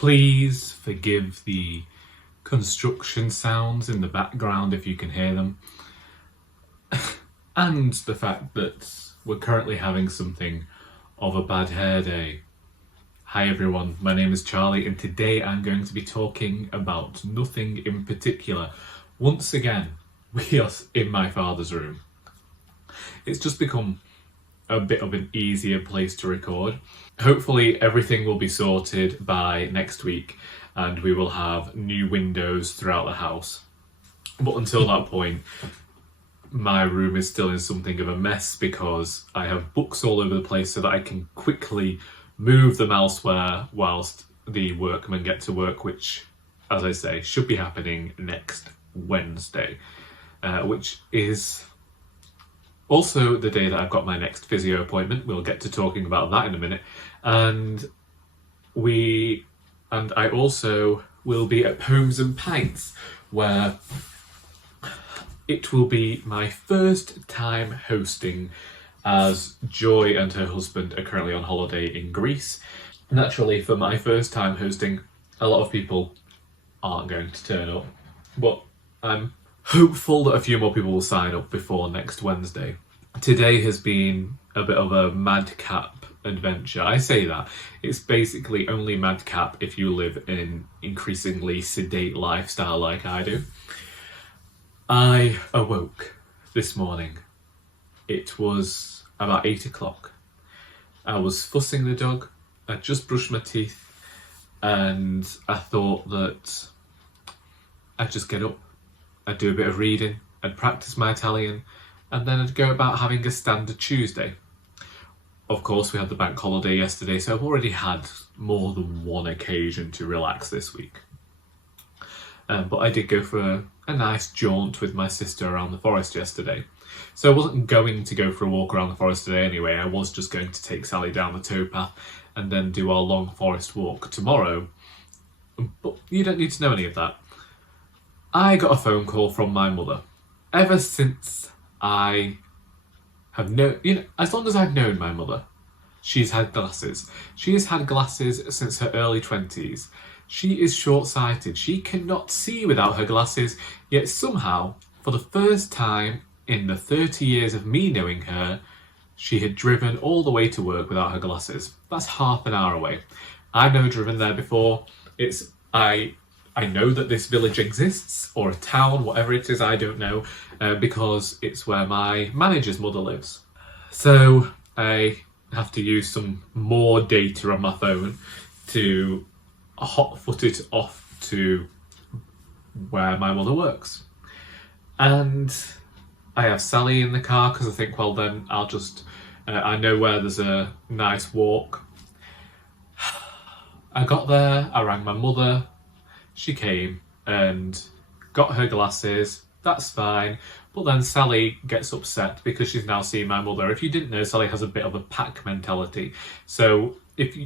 Please forgive the construction sounds in the background if you can hear them. And the fact that we're currently having something of a bad hair day. Hi everyone, my name is Charlie and today I'm going to be talking about nothing in particular. Once again, we are in my father's room. It's just become a bit of an easier place to record. Hopefully everything will be sorted by next week and we will have new windows throughout the house. But until that point, my room is still in something of a mess because I have books all over the place so that I can quickly move them elsewhere whilst the workmen get to work, which, as I say, should be happening next Wednesday, which is also the day that I've got my next physio appointment. We'll get to talking about that in a minute. And I also will be at Poems and Pints, where it will be my first time hosting, as Joy and her husband are currently on holiday in Greece. Naturally, for my first time hosting, a lot of people aren't going to turn up, but I'm hopeful that a few more people will sign up before next Wednesday. Today has been a bit of a madcap adventure. I say that. It's basically only madcap if you live in increasingly sedate lifestyle like I do. I awoke this morning. It was about 8 o'clock. I was fussing the dog. I just brushed my teeth and I thought that I'd just get up. I'd do a bit of reading. I'd practice my Italian and then I'd go about having a standard Tuesday. Of course, we had the bank holiday yesterday, so I've already had more than one occasion to relax this week. But I did go for a nice jaunt with my sister around the forest yesterday. So I wasn't going to go for a walk around the forest today anyway. I was just going to take Sally down the towpath and then do our long forest walk tomorrow. But you don't need to know any of that. I got a phone call from my mother. Ever since I have known, as long as I've known my mother, she's had glasses. She has had glasses since her early 20s. She is short-sighted. She cannot see without her glasses, yet somehow, for the first time in the 30 years of me knowing her, she had driven all the way to work without her glasses. That's half an hour away. I've never driven there before. I know that this village exists, or a town, whatever it is, I don't know, because it's where my manager's mother lives. So I have to use some more data on my phone to hot-foot it off to where my mother works. And I have Sally in the car because I think, well then I'll just, I know where there's a nice walk. I got there, I rang my mother, she came and got her glasses, that's fine. But then Sally gets upset because she's now seeing my mother. If you didn't know, Sally has a bit of a pack mentality. So if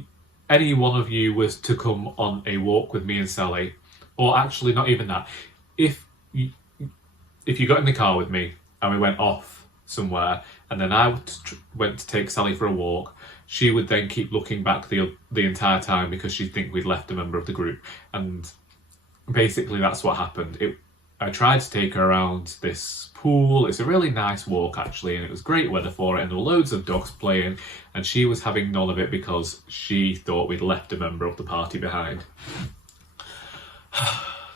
any one of you was to come on a walk with me and Sally, or actually not even that, if you got in the car with me and we went off somewhere and then I went to take Sally for a walk, she would then keep looking back the entire time because she'd think we'd left a member of the group. And basically that's what happened. I tried to take her around this pool. It's a really nice walk actually, and it was great weather for it, and there were loads of dogs playing, and she was having none of it because she thought we'd left a member of the party behind.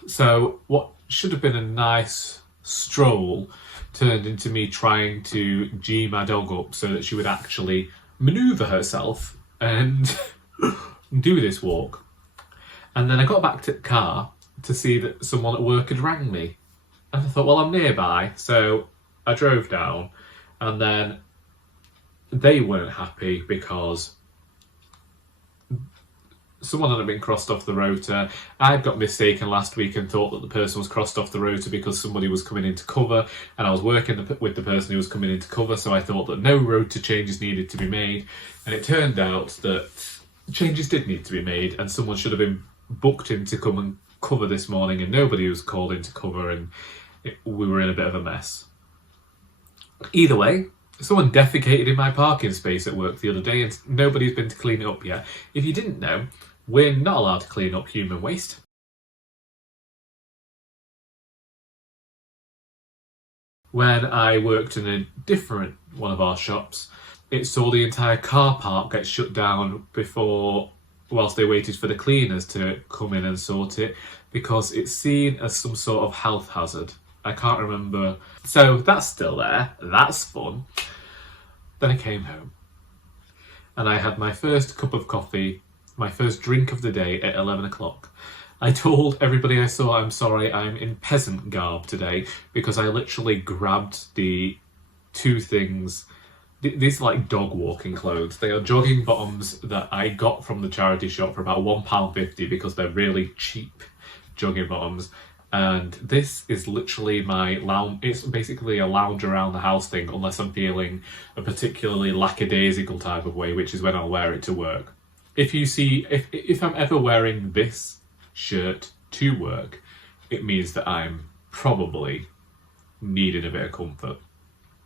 So what should have been a nice stroll turned into me trying to G my dog up so that she would actually manoeuvre herself and do this walk. And then I got back to the car to see that someone at work had rang me. And I thought, well, I'm nearby, so I drove down, and then they weren't happy because someone had been crossed off the rota. I'd got mistaken last week and thought that the person was crossed off the rota because somebody was coming into cover, and I was working with the person who was coming into cover, so I thought that no rota changes needed to be made. And it turned out that changes did need to be made, and someone should have been booked in to come and cover this morning, and nobody was called into cover, and we were in a bit of a mess. Either way, someone defecated in my parking space at work the other day and nobody's been to clean it up yet. If you didn't know, We're not allowed to clean up human waste. When I worked in a different one of our shops, it saw the entire car park get shut down whilst they waited for the cleaners to come in and sort it, because it's seen as some sort of health hazard. I can't remember. So that's still there. That's fun. Then I came home and I had my first cup of coffee, my first drink of the day at 11 o'clock. I told everybody I saw, I'm sorry, I'm in peasant garb today, because I literally grabbed the two things. These are like dog walking clothes. They are jogging bottoms that I got from the charity shop for about £1.50 because they're really cheap jogging bottoms. And this is literally my lounge. It's basically a lounge around the house thing, unless I'm feeling a particularly lackadaisical type of way, which is when I'll wear it to work. If I'm ever wearing this shirt to work, it means that I'm probably needing a bit of comfort,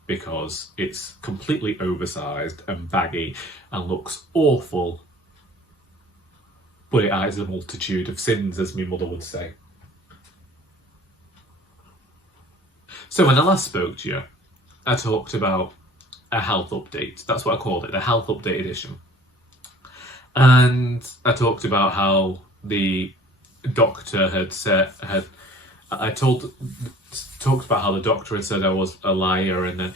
because it's completely oversized and baggy and looks awful, but it hides a multitude of sins, as my mother would say. So when I last spoke to you, I talked about a health update. That's what I called it, a health update edition. And I talked about how the doctor talked about how the doctor had said I was a liar, and then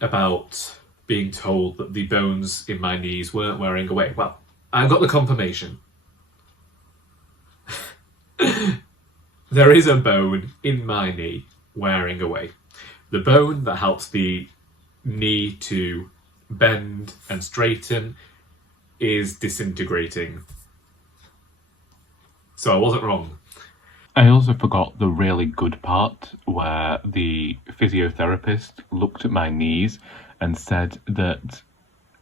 about being told that the bones in my knees weren't wearing away. Well, I got the confirmation. There is a bone in my knee wearing away. The bone that helps the knee to bend and straighten is disintegrating. So I wasn't wrong. I also forgot the really good part where the physiotherapist looked at my knees and said that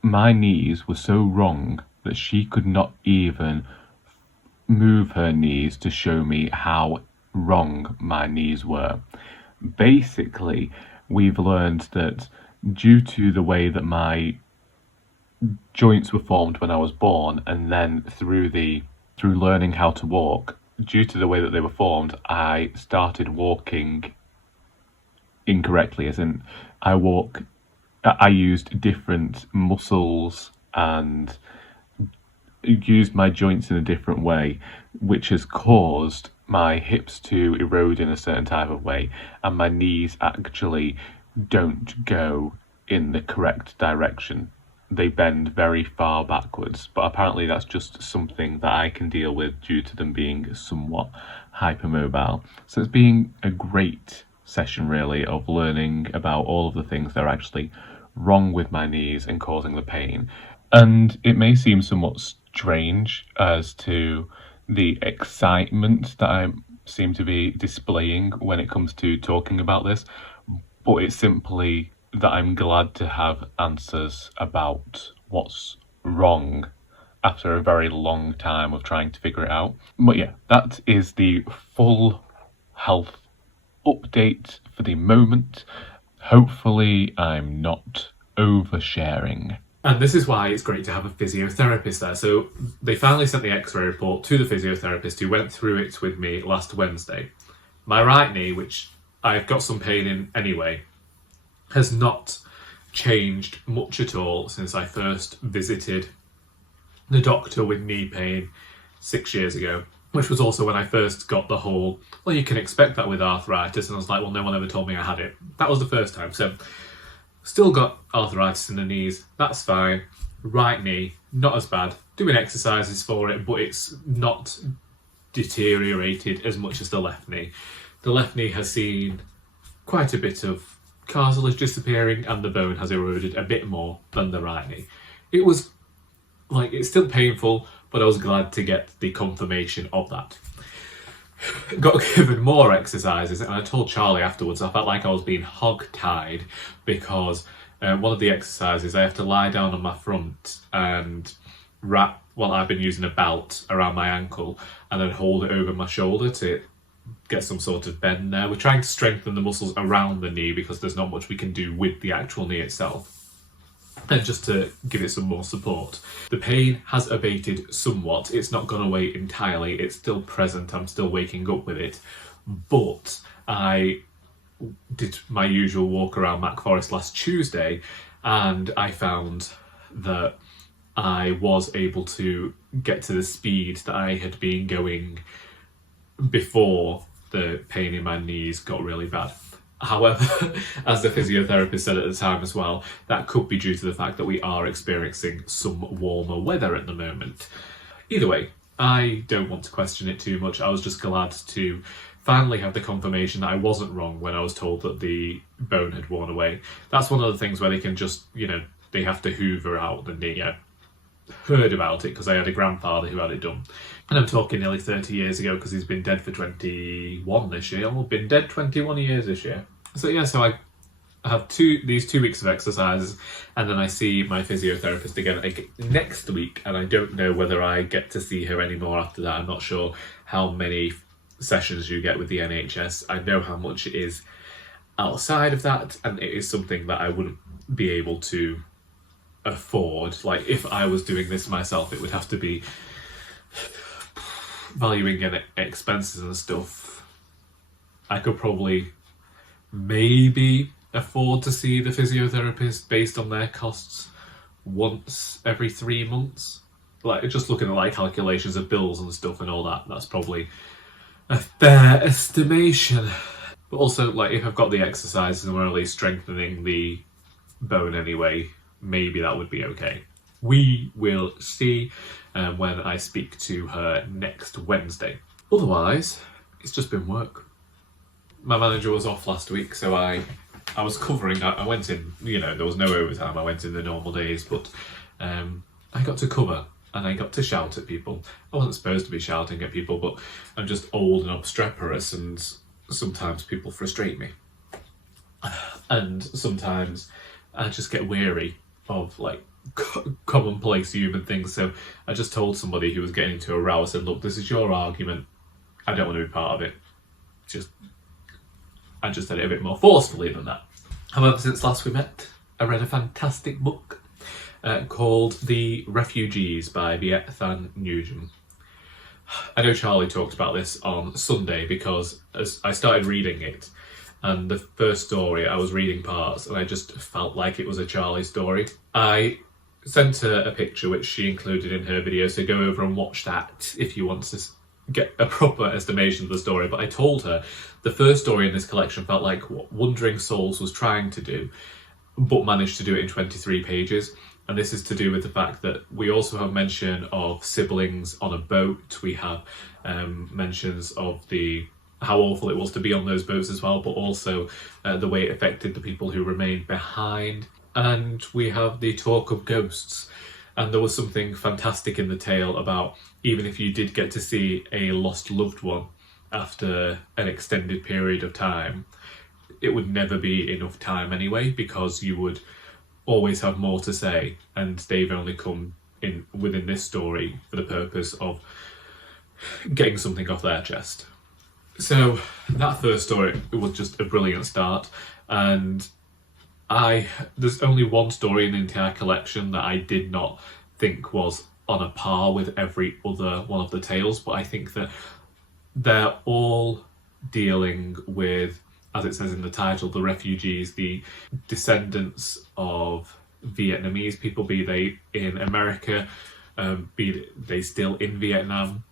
my knees were so wrong that she could not even move her knees to show me how wrong my knees were. Basically, we've learned that due to the way that my joints were formed when I was born, and then through learning how to walk, due to the way that they were formed, I started walking incorrectly, as in I used different muscles and used my joints in a different way, which has caused my hips to erode in a certain type of way, and my knees actually don't go in the correct direction. They bend very far backwards, but apparently that's just something that I can deal with due to them being somewhat hypermobile. So it's been a great session, really, of learning about all of the things that are actually wrong with my knees and causing the pain. And it may seem somewhat strange as to the excitement that I seem to be displaying when it comes to talking about this, but it's simply that I'm glad to have answers about what's wrong after a very long time of trying to figure it out. But yeah, that is the full health update for the moment. Hopefully I'm not oversharing. And this is why it's great to have a physiotherapist there. So they finally sent the Xray report to the physiotherapist, who went through it with me last Wednesday. My right knee, which I've got some pain in anyway, has not changed much at all since I first visited the doctor with knee pain 6 years ago, which was also when I first got the whole, well, you can expect that with arthritis, and I was like, well, no one ever told me I had it. That was the first time. So still got arthritis in the knees, that's fine. Right knee, not as bad. Doing exercises for it, but it's not deteriorated as much as the left knee. The left knee has seen quite a bit of cartilage disappearing, and the bone has eroded a bit more than the right knee. It was like, it's still painful, but I was glad to get the confirmation of that. Got given more exercises, and I told Charlie afterwards I felt like I was being hog-tied, because one of the exercises I have to lie down on my front and wrap, well, I've been using a belt around my ankle, and then hold it over my shoulder to get some sort of bend there. We're trying to strengthen the muscles around the knee because there's not much we can do with the actual knee itself. And just to give it some more support. The pain has abated somewhat. It's not gone away entirely. It's still present. I'm still waking up with it. But I did my usual walk around Mac Forest last Tuesday, and I found that I was able to get to the speed that I had been going before the pain in my knees got really bad. However, as the physiotherapist said at the time as well, that could be due to the fact that we are experiencing some warmer weather at the moment. Either way, I don't want to question it too much. I was just glad to finally have the confirmation that I wasn't wrong when I was told that the bone had worn away. That's one of the things where they can just, they have to hoover out the knee. I heard about it because I had a grandfather who had it done. And I'm talking nearly 30 years ago because he's been dead for 21 this year. Well, been dead 21 years this year. So I have these 2 weeks of exercises, and then I see my physiotherapist again next week, and I don't know whether I get to see her anymore after that. I'm not sure how many sessions you get with the NHS. I know how much it is outside of that, and it is something that I wouldn't be able to afford. Like, if I was doing this myself, it would have to be valuing in expenses and stuff. I could probably maybe afford to see the physiotherapist based on their costs once every 3 months. Like, just looking at like calculations of bills and stuff and all that, that's probably a fair estimation. But also, like, if I've got the exercises and we're only strengthening the bone anyway, maybe that would be okay. We will see when I speak to her next Wednesday. Otherwise, it's just been work. My manager was off last week, so I was covering. I went in, there was no overtime. I went in the normal days, but I got to cover and I got to shout at people. I wasn't supposed to be shouting at people, but I'm just old and obstreperous, and sometimes people frustrate me. And sometimes I just get weary of like commonplace human things. So I just told somebody who was getting into a row, I said, look, this is your argument. I don't want to be part of it. I just said it a bit more forcefully than that. However, since last we met, I read a fantastic book called The Refugees by Viet, Thanh, Nguyen. I know Charlie talked about this on Sunday because as I started reading it, and the first story, I was reading parts and I just felt like it was a Charlie story. I sent her a picture which she included in her video, so go over and watch that if you want to get a proper estimation of the story. But I told her the first story in this collection felt like what Wandering Souls was trying to do, but managed to do it in 23 pages. And this is to do with the fact that we also have mention of siblings on a boat. We have mentions of how awful it was to be on those boats as well, but also the way it affected the people who remained behind. And we have the talk of ghosts. And there was something fantastic in the tale about even if you did get to see a lost loved one after an extended period of time, it would never be enough time anyway, because you would always have more to say, and they've only come in within this story for the purpose of getting something off their chest. So that first story was just a brilliant start, and there's only one story in the entire collection that I did not think was on a par with every other one of the tales, but I think that they're all dealing with, as it says in the title, the refugees, the descendants of Vietnamese people, be they in America, be they still in Vietnam.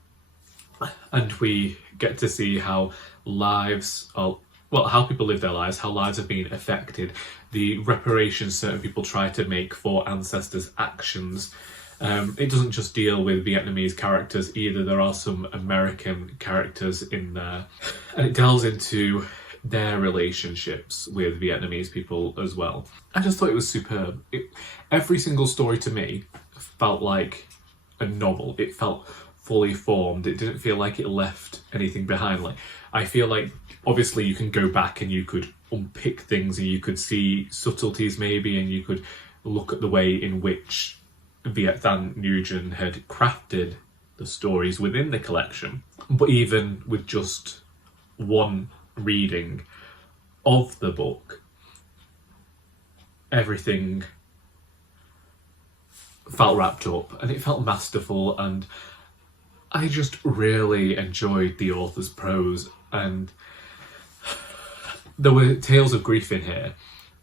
And we get to see how how people live their lives, how lives have been affected, the reparations certain people try to make for ancestors' actions. It doesn't just deal with Vietnamese characters either, there are some American characters in there. And it delves into their relationships with Vietnamese people as well. I just thought it was superb. Every single story to me felt like a novel. It felt fully formed. It didn't feel like it left anything behind. Like, I feel like obviously you can go back and you could unpick things and you could see subtleties maybe, and you could look at the way in which Viet, Thanh, Nguyen had crafted the stories within the collection. But even with just one reading of the book, everything felt wrapped up and it felt masterful, and I just really enjoyed the author's prose. And there were tales of grief in here.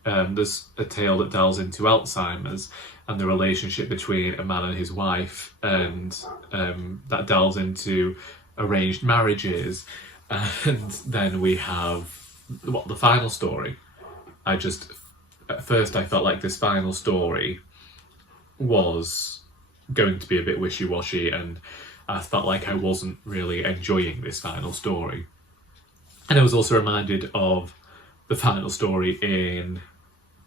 There's a tale that delves into Alzheimer's and the relationship between a man and his wife, and that delves into arranged marriages. And then we have the final story. At first I felt like this final story was going to be a bit wishy-washy, and I felt like I wasn't really enjoying this final story. And I was also reminded of the final story in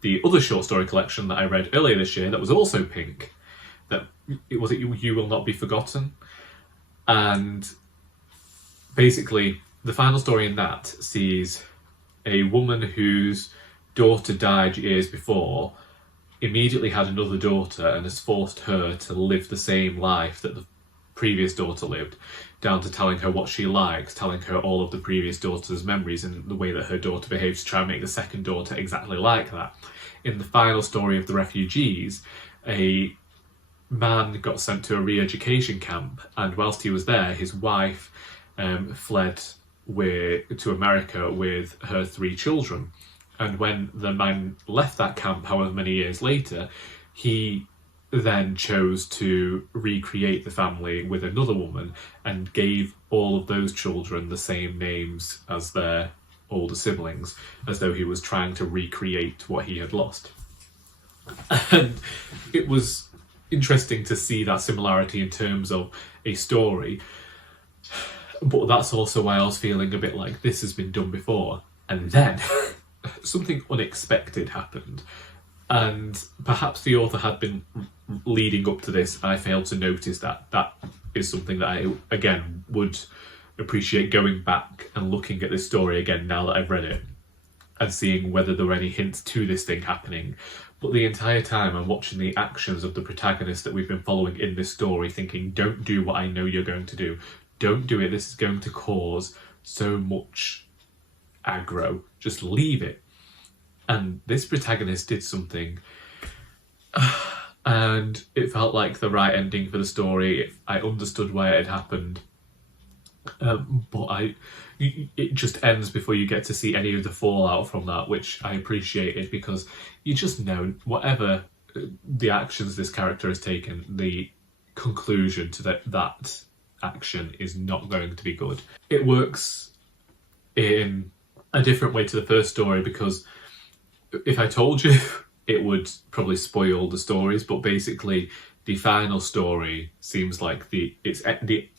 the other short story collection that I read earlier this year that was also pink. That it was You Will Not Be Forgotten. And basically, the final story in that sees a woman whose daughter died years before, immediately had another daughter and has forced her to live the same life that the previous daughter lived, down to telling her what she likes, telling her all of the previous daughter's memories and the way that her daughter behaves to try and make the second daughter exactly like that. In the final story of the refugees, a man got sent to a re-education camp, and whilst he was there, his wife fled to America with her 3 children. And when the man left that camp, however many years later, he then chose to recreate the family with another woman and gave all of those children the same names as their older siblings, as though he was trying to recreate what he had lost. And it was interesting to see that similarity in terms of a story, but that's also why I was feeling a bit like this has been done before. And then something unexpected happened, and perhaps the author had been leading up to this and I failed to notice that. That is something that I, again, would appreciate going back and looking at this story again now that I've read it and seeing whether there were any hints to this thing happening. But the entire time I'm watching the actions of the protagonist that we've been following in this story, thinking, don't do what I know you're going to do. Don't do it. This is going to cause so much aggro. Just leave it. And this protagonist did something, and it felt like the right ending for the story. I understood why it had happened, but it just ends before you get to see any of the fallout from that, which I appreciated, because you just know whatever the actions this character has taken, the conclusion to that action is not going to be good. It works in a different way to the first story, because if I told you, it would probably spoil the stories, but basically the final story seems like the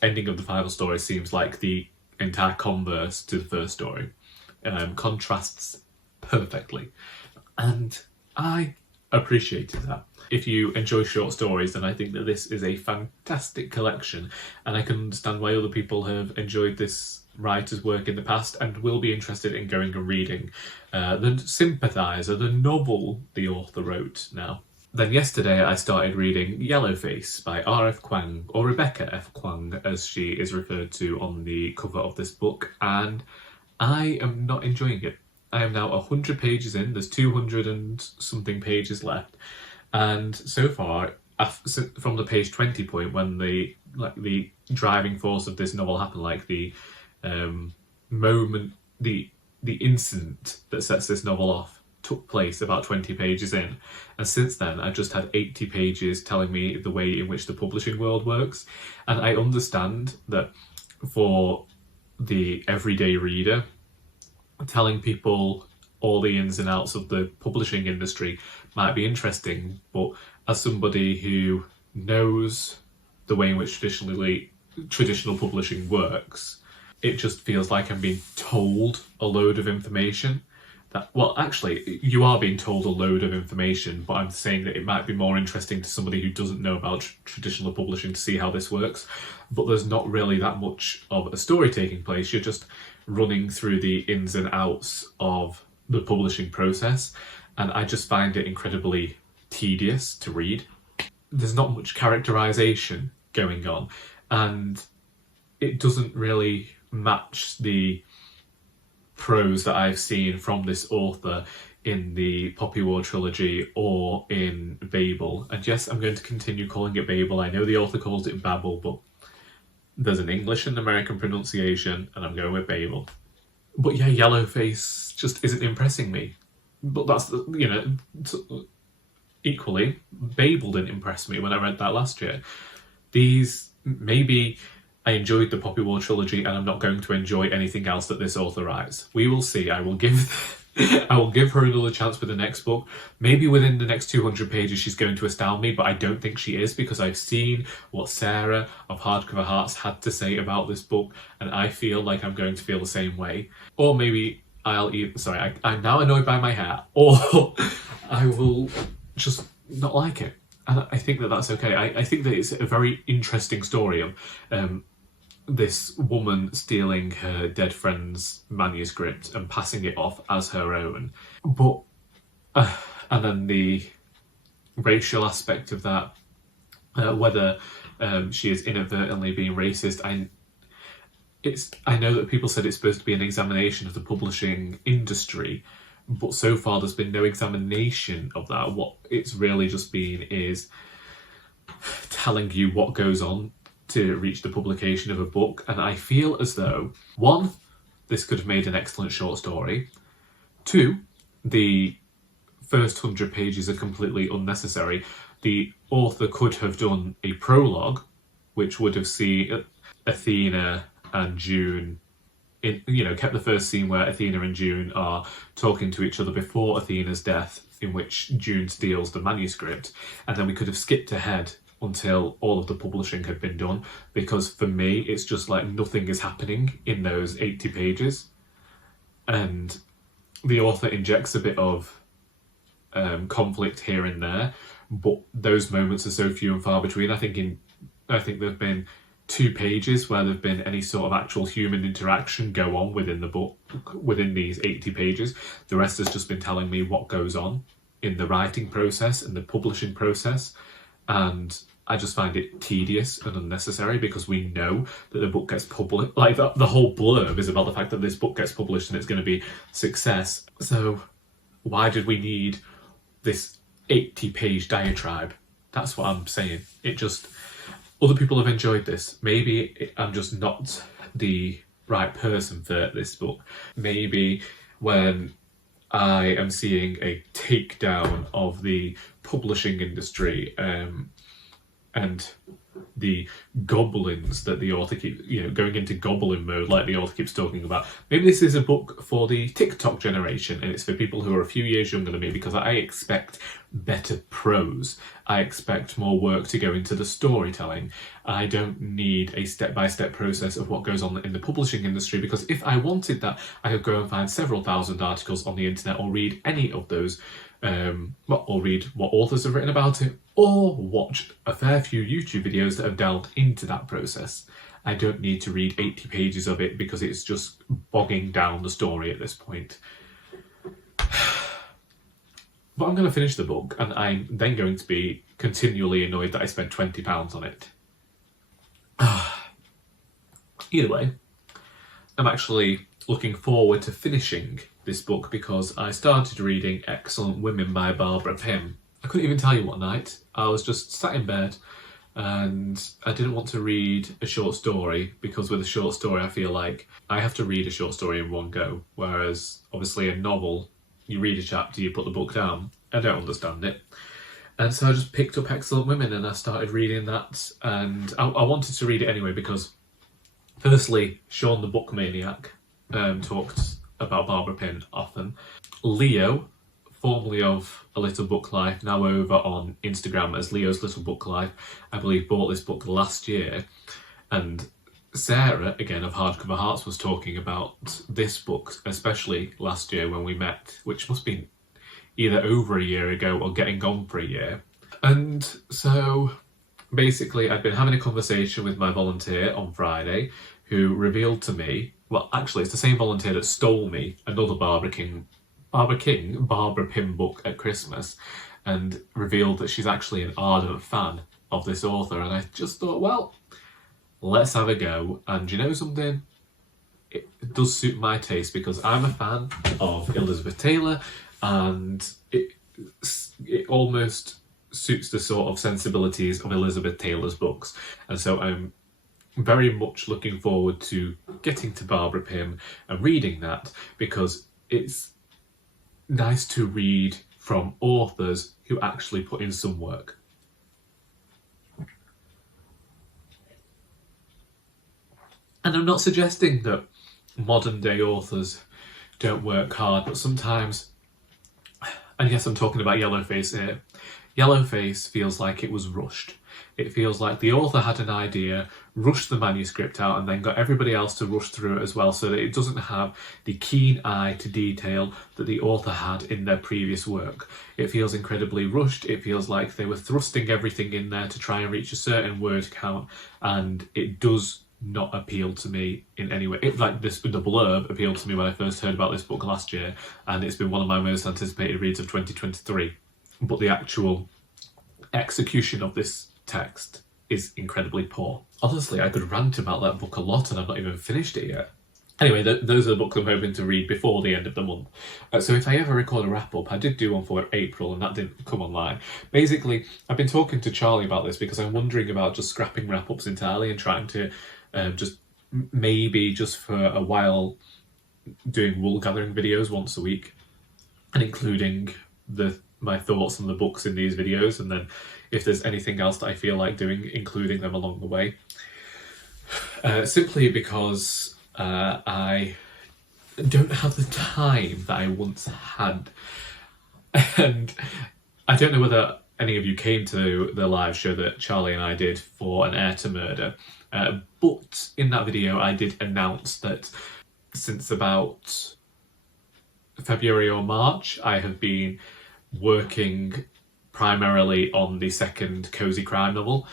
ending of the final story seems like the entire converse to the first story. Contrasts perfectly, and I appreciated that. If you enjoy short stories, then I think that this is a fantastic collection, and I can understand why other people have enjoyed this writer's work in the past and will be interested in going and reading the Sympathiser, the novel the author wrote now. Then yesterday I started reading Yellowface by R.F. Kuang, or Rebecca F. Kuang as she is referred to on the cover of this book, and I am not enjoying it. I am now 100 pages in, there's 200 and something pages left, and so far, from the page 20 point, when the driving force of this novel happened, like the moment, the incident that sets this novel off took place about 20 pages in, and since then I just had 80 pages telling me the way in which the publishing world works. And I understand that for the everyday reader, telling people all the ins and outs of the publishing industry might be interesting, but as somebody who knows the way in which traditional publishing works, it just feels like I'm being told a load of information. Well, actually, you are being told a load of information, but I'm saying that it might be more interesting to somebody who doesn't know about traditional publishing to see how this works. But there's not really that much of a story taking place. You're just running through the ins and outs of the publishing process, and I just find it incredibly tedious to read. There's not much characterization going on, and it doesn't really match the prose that I've seen from this author in the Poppy War trilogy or in Babel. And yes, I'm going to continue calling it Babel. I know the author calls it Babel, but there's an English and American pronunciation, and I'm going with Babel. But yeah, Yellowface just isn't impressing me. But that's, equally, Babel didn't impress me when I read that last year. Maybe I enjoyed the Poppy War trilogy and I'm not going to enjoy anything else that this author writes. We will see. I will give her another chance with the next book. Maybe within the next 200 pages she's going to astound me, but I don't think she is, because I've seen what Sarah of Hardcover Hearts had to say about this book, and I feel like I'm going to feel the same way. Or maybe I'm now annoyed by my hair, or I will just not like it. And I think that that's okay. I think that it's a very interesting story of this woman stealing her dead friend's manuscript and passing it off as her own. But and then the racial aspect of that, whether she is inadvertently being racist. I know that people said it's supposed to be an examination of the publishing industry, but so far there's been no examination of that. What it's really just been is telling you what goes on to reach the publication of a book. And I feel as though, one, this could have made an excellent short story. Two, the first 100 pages are completely unnecessary. The author could have done a prologue, which would have seen Athena and June, kept the first scene where Athena and June are talking to each other before Athena's death, in which June steals the manuscript. And then we could have skipped ahead until all of the publishing had been done, because for me, it's just like nothing is happening in those 80 pages. And the author injects a bit of conflict here and there, but those moments are so few and far between. I think there've been 2 pages where there've been any sort of actual human interaction go on within the book, within these 80 pages. The rest has just been telling me what goes on in the writing process and the publishing process. And I just find it tedious and unnecessary, because we know that the book gets published. Like, the whole blurb is about the fact that this book gets published and it's going to be success. So why did we need this 80-page diatribe? That's what I'm saying. Other people have enjoyed this. Maybe I'm just not the right person for this book. Maybe when I am seeing a takedown of the publishing industry and the goblins that the author keeps, going into goblin mode like the author keeps talking about. Maybe this is a book for the TikTok generation, and it's for people who are a few years younger than me, because I expect better prose. I expect more work to go into the storytelling. I don't need a step-by-step process of what goes on in the publishing industry, because if I wanted that, I could go and find several thousand articles on the internet, or read any of those, or read what authors have written about it, or watch a fair few YouTube videos that have delved into that process. I don't need to read 80 pages of it, because it's just bogging down the story at this point. But I'm going to finish the book, and I'm then going to be continually annoyed that I spent £20 on it. Either way, I'm actually looking forward to finishing this book, because I started reading Excellent Women by Barbara Pym. I couldn't even tell you what night. I was just sat in bed, and I didn't want to read a short story, because with a short story I feel like I have to read a short story in one go, whereas obviously a novel, you read a chapter, you put the book down. I don't understand it. And so I just picked up Excellent Women and I started reading that, and I wanted to read it anyway because, firstly, Shaun the Book Maniac talked about Barbara Pym often. Leo, formerly of A Little Book Life, now over on Instagram as Leo's Little Book Life, I believe bought this book last year. And Sarah, again of Hardcover Hearts, was talking about this book, especially last year when we met, which must be either over a year ago or getting on for a year. And so basically I'd been having a conversation with my volunteer on Friday, who revealed to me, well, actually it's the same volunteer that stole me another Barbara Pym book at Christmas, and revealed that she's actually an ardent fan of this author. And I just thought, well, let's have a go. And you know something? It does suit my taste, because I'm a fan of Elizabeth Taylor, and it almost suits the sort of sensibilities of Elizabeth Taylor's books. And so I'm very much looking forward to getting to Barbara Pym and reading that, because it's nice to read from authors who actually put in some work. And I'm not suggesting that modern day authors don't work hard, but sometimes, and yes, I'm talking about Yellowface here, Yellowface feels like it was rushed. It feels like the author had an idea, rushed the manuscript out, and then got everybody else to rush through it as well, so that it doesn't have the keen eye to detail that the author had in their previous work. It feels incredibly rushed. It feels like they were thrusting everything in there to try and reach a certain word count, and it does not appeal to me in any way. The blurb appealed to me when I first heard about this book last year, and it's been one of my most anticipated reads of 2023. But the actual execution of this text is incredibly poor. Honestly, I could rant about that book a lot, and I've not even finished it yet. Anyway, those are the books I'm hoping to read before the end of the month. So if I ever record a wrap-up, I did do one for April, and that didn't come online. Basically, I've been talking to Charlie about this because I'm wondering about just scrapping wrap-ups entirely and trying to just for a while doing Woolgathering videos once a week, and including my thoughts on the books in these videos, and then if there's anything else that I feel like doing, including them along the way. Simply because I don't have the time that I once had. And I don't know whether any of you came to the live show that Charlie and I did for An Heir to Murder, but in that video I did announce that since about February or March I have been working primarily on the second cozy crime novel.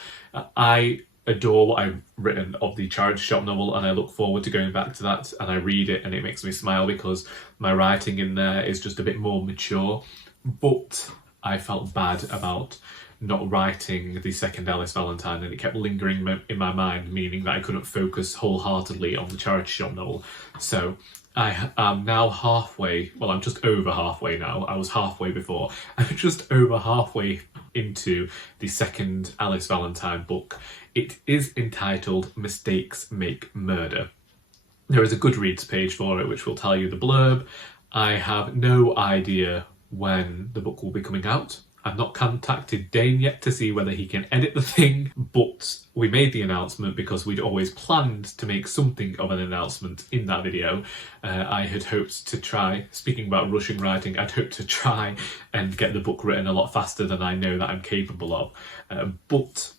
I adore what I've written of the charity shop novel, and I look forward to going back to that, and I read it and it makes me smile because my writing in there is just a bit more mature. But I felt bad about not writing the second Alice Valentine, and it kept lingering in my mind, meaning that I couldn't focus wholeheartedly on the charity shop novel. So I am now halfway, well, I'm just over halfway now. I was halfway before. I'm just over halfway into the second Alice Valentine book. It is entitled Mistakes Make Murder. There is a Goodreads page for it which will tell you the blurb. I have no idea when the book will be coming out. I've not contacted Dane yet to see whether he can edit the thing, but we made the announcement because we'd always planned to make something of an announcement in that video. I had hoped to try, speaking about rushing writing, I'd hoped to try and get the book written a lot faster than I know that I'm capable of. But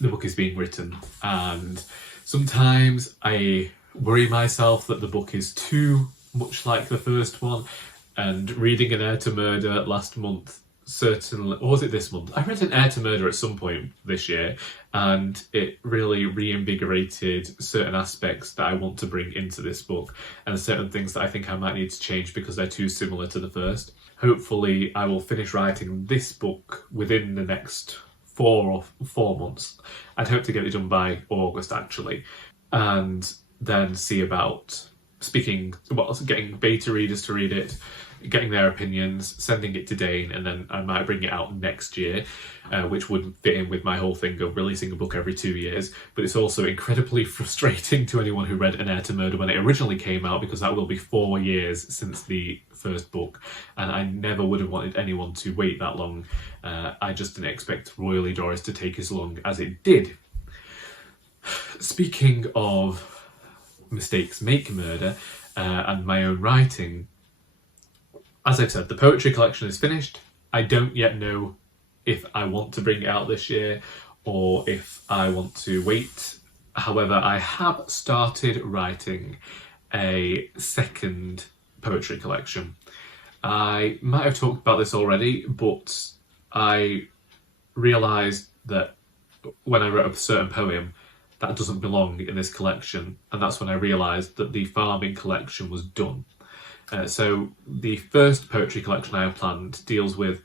the book is being written, and sometimes I worry myself that the book is too much like the first one. And reading An Heir to Murder last month, certainly, or was it this month? I read An Heir to Murder at some point this year, and it really reinvigorated certain aspects that I want to bring into this book, and certain things that I think I might need to change because they're too similar to the first. Hopefully I will finish writing this book within the next 4 months. I'd hope to get it done by August actually, and then see about getting beta readers to read it, getting their opinions, sending it to Dane, and then I might bring it out next year, which would fit in with my whole thing of releasing a book every 2 years. But it's also incredibly frustrating to anyone who read An Heir to Murder when it originally came out, because that will be 4 years since the first book, and I never would have wanted anyone to wait that long. I just didn't expect Royally Doris to take as long as it did. Speaking of Mistakes Make Murder, and my own writing, as I've said, the poetry collection is finished. I don't yet know if I want to bring it out this year or if I want to wait. However, I have started writing a second poetry collection. I might have talked about this already, but I realised that when I wrote a certain poem, that doesn't belong in this collection, and that's when I realised that the farming collection was done. So the first poetry collection I have planned deals with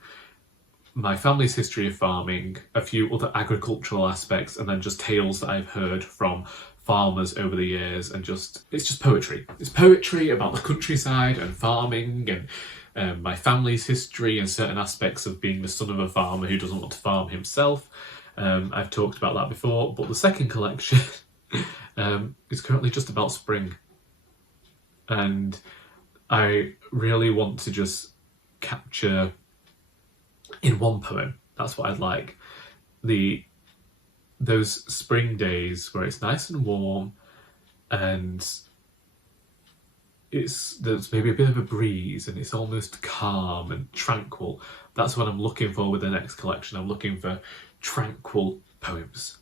my family's history of farming, a few other agricultural aspects, and then just tales that I've heard from farmers over the years, and it's just poetry. It's poetry about the countryside and farming and my family's history and certain aspects of being the son of a farmer who doesn't want to farm himself. I've talked about that before, but the second collection is currently just about spring. And I really want to just capture in one poem, that's what I'd like, those spring days where it's nice and warm and there's maybe a bit of a breeze and it's almost calm and tranquil. That's what I'm looking for with the next collection. I'm looking for tranquil poems.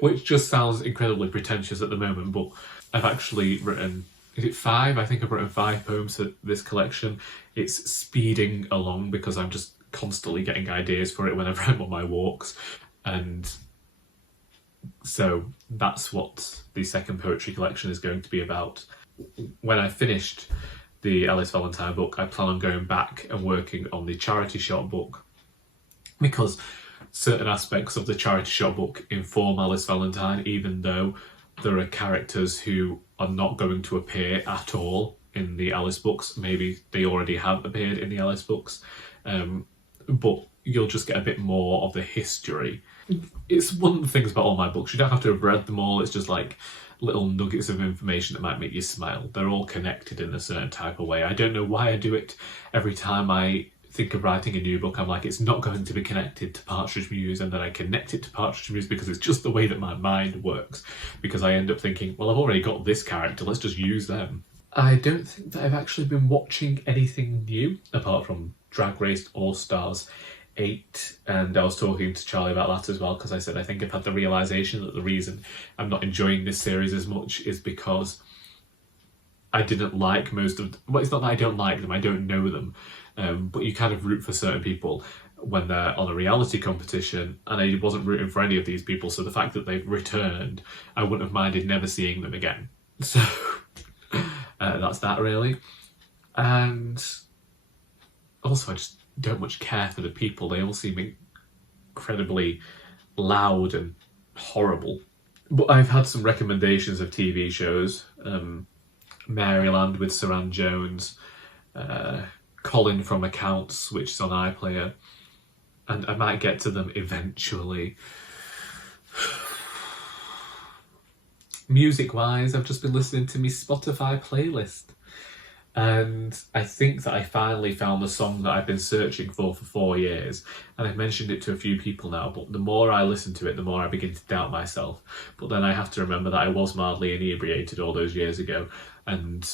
Which just sounds incredibly pretentious at the moment, but I've actually written, is it 5? I think I've written 5 poems for this collection. It's speeding along because I'm just constantly getting ideas for it whenever I'm on my walks. And so that's what the second poetry collection is going to be about. When I finished the Alice Valentine book, I plan on going back and working on the charity shop book, because certain aspects of the charity shop book inform Alice Valentine, even though there are characters who are not going to appear at all in the Alice books. Maybe they already have appeared in the Alice books, but you'll just get a bit more of the history. It's one of the things about all my books. You don't have to have read them all. It's just like little nuggets of information that might make you smile. They're all connected in a certain type of way. I don't know why I do it. Every time I think of writing a new book, I'm like, it's not going to be connected to Partridge Mews, and then I connect it to Partridge Mews because it's just the way that my mind works. Because I end up thinking, well, I've already got this character, let's just use them. I don't think that I've actually been watching anything new apart from Drag Race All Stars 8, and I was talking to Charlie about that as well, because I said I think I've had the realisation that the reason I'm not enjoying this series as much is because I didn't like most of well, it's not that I don't like them, I don't know them, but you kind of root for certain people when they're on a reality competition, and I wasn't rooting for any of these people, so the fact that they've returned, I wouldn't have minded never seeing them again. So that's that really. And also I just don't much care for the people. They all seem incredibly loud and horrible. But I've had some recommendations of TV shows. Maryland with Saran Jones, Colin from Accounts, which is on iPlayer, and I might get to them eventually. Music-wise, I've just been listening to my Spotify playlist, and I think that I finally found the song that I've been searching for 4 years, and I've mentioned it to a few people now, but the more I listen to it, the more I begin to doubt myself. But then I have to remember that I was mildly inebriated all those years ago, and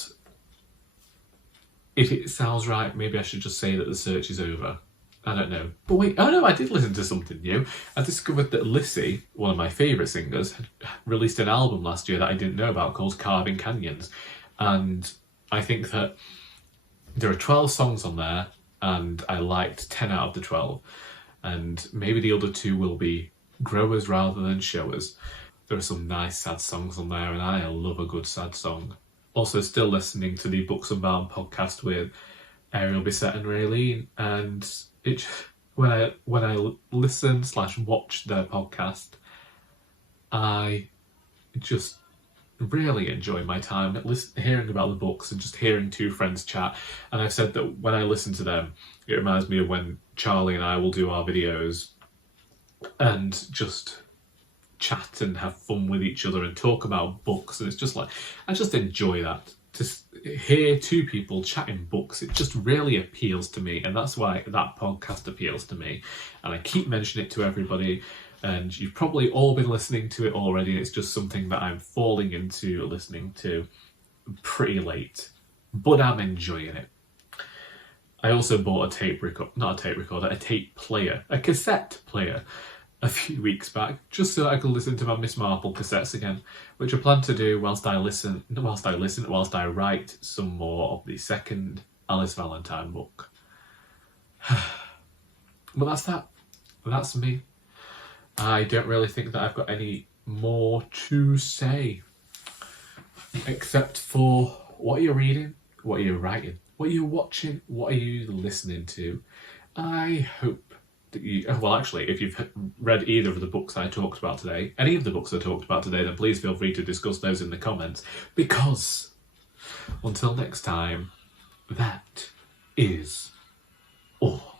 if it sounds right, maybe I should just say that the search is over. I don't know. But wait, oh no, I did listen to something new. I discovered that Lissy, one of my favourite singers, had released an album last year that I didn't know about called Carving Canyons. And I think that there are 12 songs on there, and I liked 10 out of the 12. And maybe the other 2 will be growers rather than showers. There are some nice sad songs on there, and I love a good sad song. Also still listening to the Books Unbound podcast with Ariel Bissett and Raylene, and when I listen/watch their podcast, I just really enjoy my time hearing about the books and just hearing two friends chat. And I've said that when I listen to them, it reminds me of when Charlie and I will do our videos and just chat and have fun with each other and talk about books. And it's just like, I just enjoy that. To hear two people chatting books, it just really appeals to me, and that's why that podcast appeals to me. And I keep mentioning it to everybody, and you've probably all been listening to it already, and it's just something that I'm falling into listening to pretty late, but I'm enjoying it. I also bought a tape player, a cassette player, a few weeks back, just so I could listen to my Miss Marple cassettes again, which I plan to do whilst I write some more of the second Alice Valentine book. But that's that. That's me. I don't really think that I've got any more to say, except for what you're reading, what you're writing, what you're watching, what are you listening to. I hope that you, well actually, if you've read either of the books I talked about today, any of the books I talked about today, then please feel free to discuss those in the comments, because Until next time, that is all.